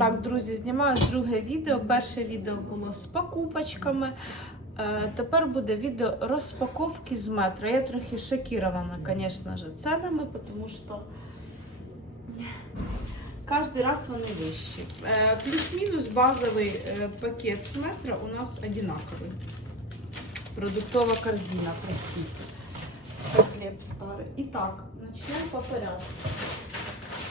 Так, друзі, знімаю друге відео. Перше відео було з покупочками. Е, Тепер буде відео розпаковки з метро. Я трохи шокирована, звісно ценами, тому що кожен раз вони вищі. Е, Плюс-мінус базовий е, пакет з метро у нас одинаковий. Продуктова корзина, простите. Це хліб старий. І так, почнемо по порядку.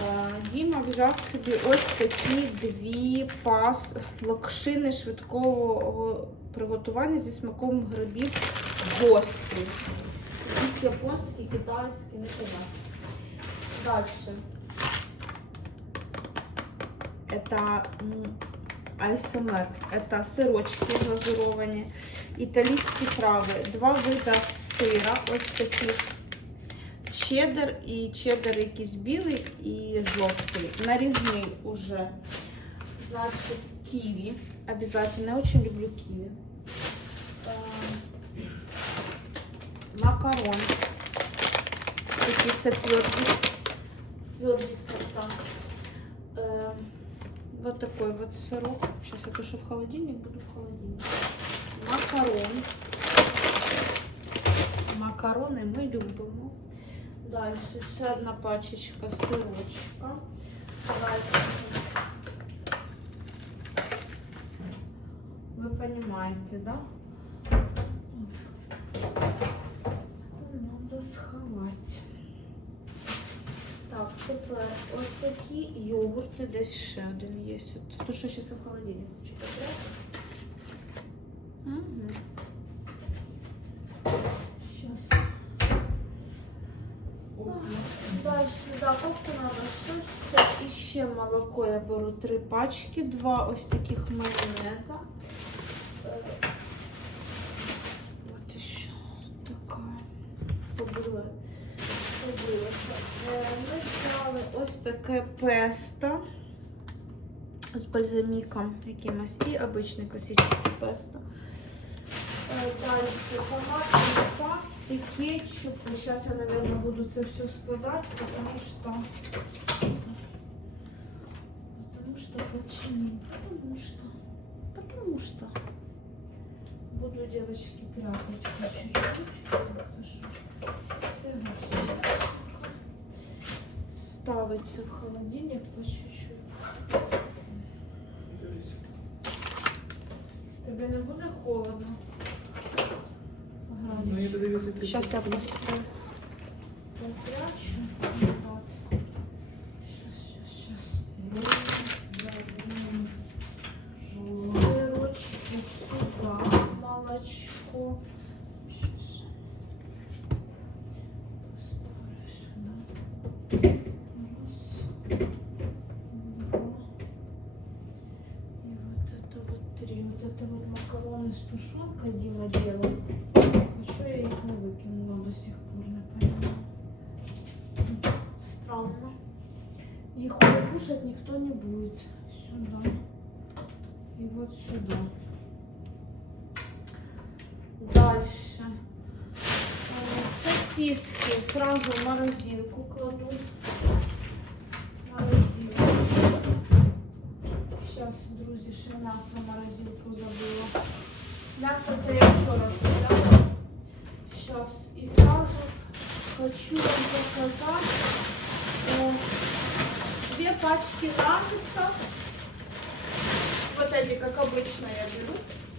Е, Діма взяв собі ось такі дві пас локшини швидкого приготування зі смаком грибів гострі. Якісь японські, китайські, не знаю. Далі. Это ASMR. Это сирочки глазуровані, італійські трави, два вида сира, ось таких чеддер і чеддер якийсь білий і жовтий. Нарізний уже. Значить, ківі. Обязательно. Я очень люблю ківі. Е, Макарон. Такі це тверді. Тверді сорта. Э, вот такой вот сырок. Сейчас я тушу в холодильник, буду в холодильник. Макарон. Макарони ми любимо. Далі ще одна пачечка сирочка. Далі. Ви розумієте, да? Надо сховати. Так, тепер ось такі йогурти, десь ще один є. От То, що ще в холодильнику. Чекайте. Угу. ще молоко я беру три пачки, два ось таких майонеза. Е, От іще така. Побила. Побилася. Е, Ми взяли ось таке песто з бальзаміком якимось і обичний класичний песто. Е, Далі томатные пасты, кетчуп. Сейчас я, наверное, буду это все складать, потому что... Потому что почему? Потому что... Потому что... Буду, девочки, прятать по чуть-чуть. За что? Перчик. Ставиться в холодильник по чуть-чуть. Тебе не буде холодно? Ну, я тобі відповідаю. Сейчас я посмотрю. Попрячу. Макароны с тушенкой Дима делал. А что я их не выкинула до сих пор, не понимаю. Странно. Их кушать никто не будет. Сюда. И вот сюда. Дальше. Э, Сосиски сразу в морозилку Сейчас, друзі, ще м'ясо в морозилку забыла. Мясо це я вчора купляла. Сейчас. И сразу хочу вам показать э, две пачки наггетсов. Вот эти, как обычно, я беру.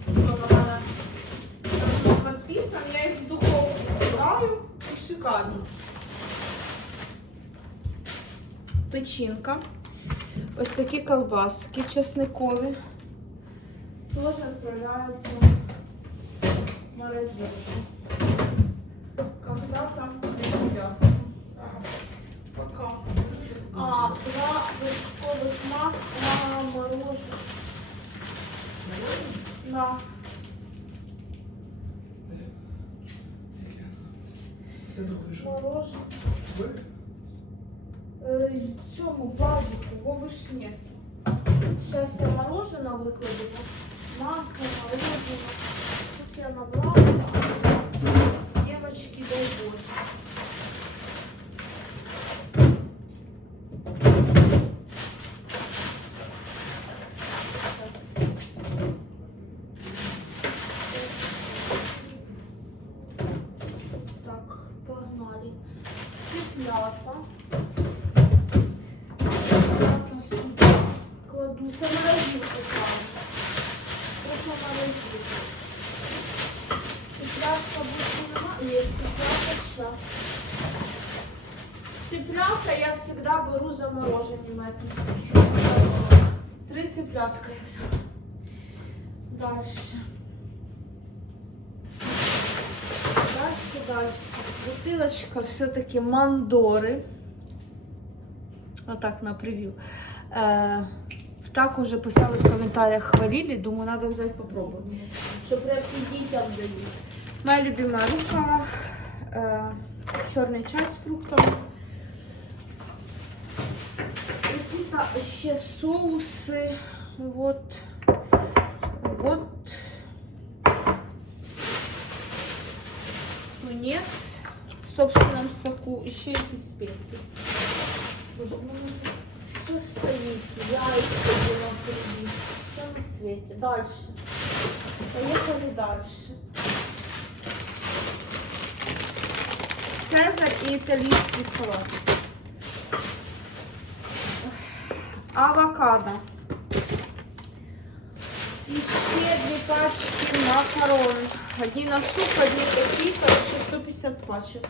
Там она- там подписан. Я их в духовку убираю. И шикарно. Печінка. Ось такі колбаски чесникові. Теж відправляються в морозилку. Когда там появятся. Пока. А, два вершковых масла мороженое. На. Це другий що? Мороженое. Ви? Е, в цьому базику, во вишні. Зараз я мороженое викладу. Масло, мороженое. це морозилка там. Просто морозилка. Цыплятка больше нема? Есть цыплятка, все. Цыплятка я всегда беру замороженные мэтницы. Три цыплятка я взяла. Дальше. Дальше, дальше. Бутылочка все-таки Мандоры. Вот так на превью. Так уже писали в комментариях, хвалили. Думаю, надо взять попробовать. Что прям и детям дают. Моя любимая рука. Э, черный чай с фруктами. Какие-то еще соусы. Вот. Вот. Тунец в собственном соку. Еще на свете. Дальше. Поехали дальше. Цезарь и итальянский салат. Авокадо. Еще две пачки макарон. Одни на суп, одни такие, короче, 150 пачек.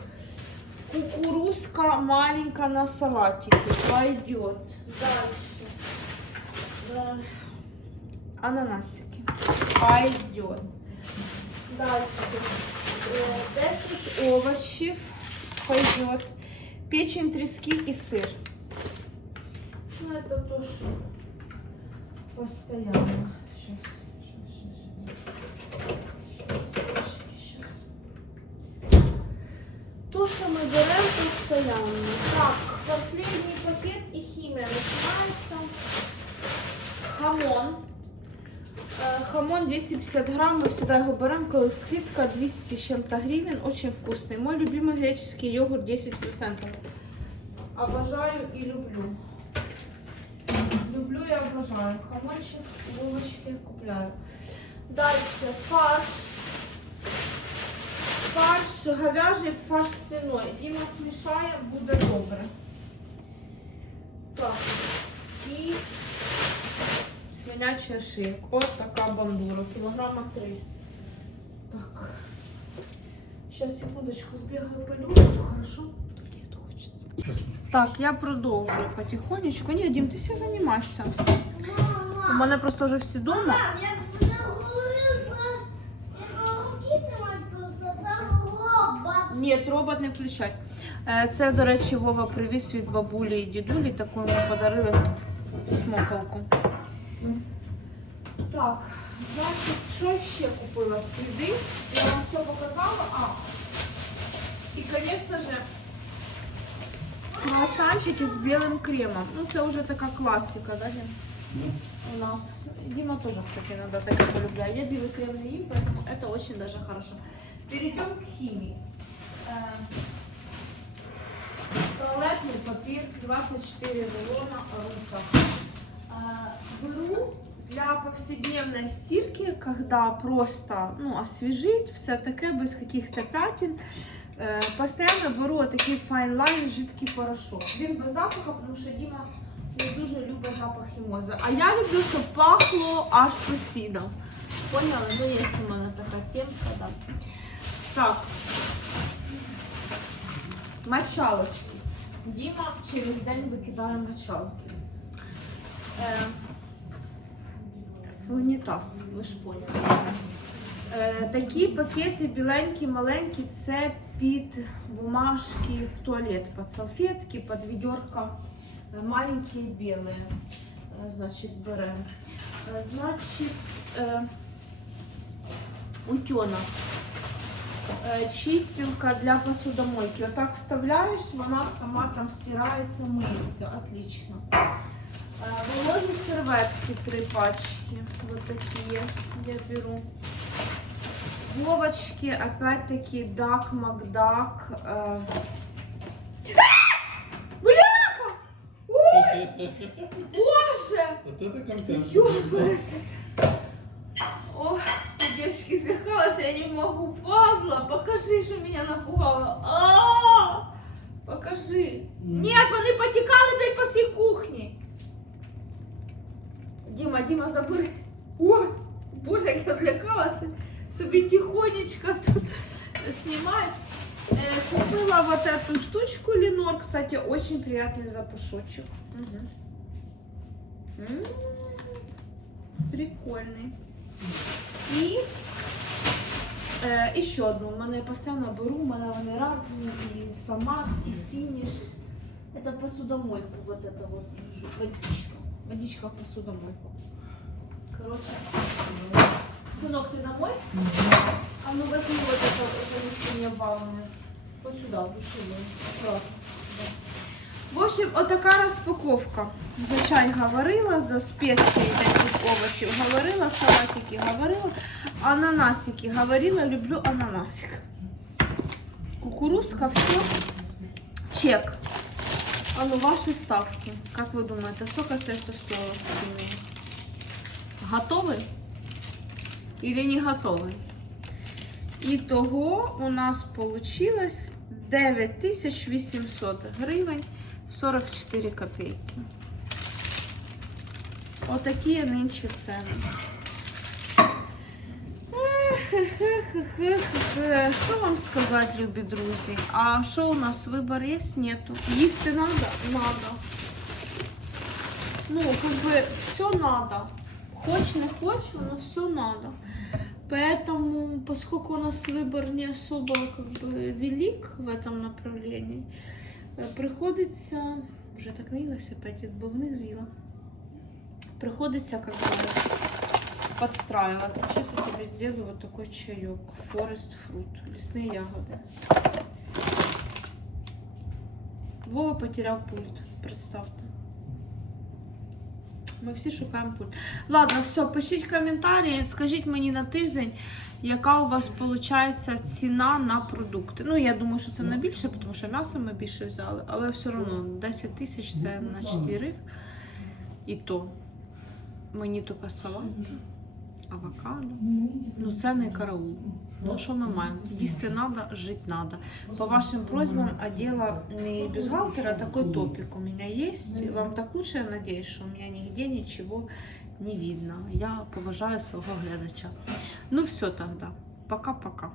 Кукурузка маленькая на салатике. Пойдет. Дальше. Да Ананасики. Пойдет. Дальше. Э, 10 овощей. Пойдет. Печень, трески и сыр. Ну, это то, что постоянно. Сейчас, сейчас, сейчас. То, что мы берем постоянно. Так, последний пакет и химия начинается. Хамон. Э, Хамон 250 грамм, мы всегда его берем, когда скидка 200 с чем-то гривен, очень вкусный. Мой любимый греческий йогурт 10%. Обожаю и люблю. Люблю и обожаю. Хамончик, булочки купляю. Дальше фарш. Фарш говяжий, фарш свиной. Діма смішає, буде добре. Так. І свинячий шик. От така бандура. Кілограма три. Так. Сейчас, секундочку, сбегаю пылю. Хорошо? Хочется. Так, я продовжую потихонечку. Ні, Дім, ти все займайся. У мене просто вже всі вдома. Ні, робот не включай. Е, Це, до речі, Вова привіз від бабулі і дідулі, таку йому подарили смоколку. Так, значить, що ще купила сліди? Я вам все показала. А. І, звісно же, круассанчики з білим кремом. Ну, це вже така класика, да, Дім? У нас. Дима тоже, кстати, иногда так полюбляет. Я белый крем не ем, поэтому это очень даже хорошо. Перейдем к химии. Э, Туалетный папир 24 рулона рука. Э, Беру для повседневной стирки, когда просто ну, освежить, все таке, без каких-то пятен. Е, Постоянно беру такий Line жидкий порошок. Він без запаху, тому що Діма не дуже любить запах хімози. А я люблю, щоб пахло аж сусідом. Поняли? Ну, є у мене така темка, да. Так. Мочалочки. Діма через день викидає мочалки. Е, в унітаз, ви ж поняли. Е, такі пакети біленькі, маленькі, це під бумажки в туалет, під салфетки, під відерка. Е, Маленькі білі. Е, Значить, беремо. Е, Значить, е, утенок. Е, Чистилка для посудомойки. Отак вставляєш, вона сама там стирається, миється. Отлично. Е, Вологі серветки три пачки. Вот такие я беру. Вовочки, опять-таки, Дак, Макдак. Э... Бляха! Ой! Боже! Вот это контент. Ёбарасит! О, с поддержки съехалась, я не могу, падла! Покажи, что меня напугало. А! Покажи. Нет, вони потекали, блядь, по всій кухні. Діма, Діма, забери. Ой, боже, як я злякалася. Ти собі тихонечко тут знімаєш. Э, купила вот эту штучку Ленор, кстати, очень приятный запашочек. Мгм. М, Прикольный. І е, ще одну. У мене я постійно беру, у мене вони разні, і самат, і фініш. Это посудомойка, вот это вот водичка. Водичка в посудомойку. Короче, сынок, ты домой? А ну возьми вот это, это растение ванны. Вот сюда, в душевую. Аккуратно. Да. В общем, отака розпаковка. За чай говорила, за спеції таких овочів говорила, салатики говорила, ананасики говорила, люблю ананасик. Кукурузка, все. Чек. А ну, ваши ставки. Как вы думаете, сколько это стоило в Готовы? Или не готовы? Ітого у нас получилось 9800 гривень 44 копейки. Отакі нинче ціни. Ех-ех-ех-ех-ех. Що вам сказати, любі друзі? А що у нас вибор є? Нету. Їсти надо? Надо. Ну, как бы все надо. Хочешь, не хочешь, но все надо. Поэтому, поскольку у нас выбор не особо как бы велик в этом направлении, э, приходится, уже так наелась опять, отбивных з'їла, приходится как бы подстраиваться. Сейчас я себе сделаю вот такой чаек, Forest Fruit, лесные ягоды. Вова потерял пульт, представьте. Ми всі шукаємо пульт. Ладно, все, пишіть коментарі, скажіть мені на тиждень, яка у вас виходить ціна на продукти. Ну, я думаю, що це не більше, тому що м'ясо ми більше взяли, але все одно 10 тисяч це на 4. І то мені тільки салат, авокадо. Ну це не караул. Ну що ми маємо? Їсти треба, жити треба. По вашим просьбам одела не бюстгальтер, а такой топик у меня есть. Вам так лучше, я надеюсь, что у меня нигде ничего не видно. Я поважаю свого глядача. Ну все тогда. Пока-пока.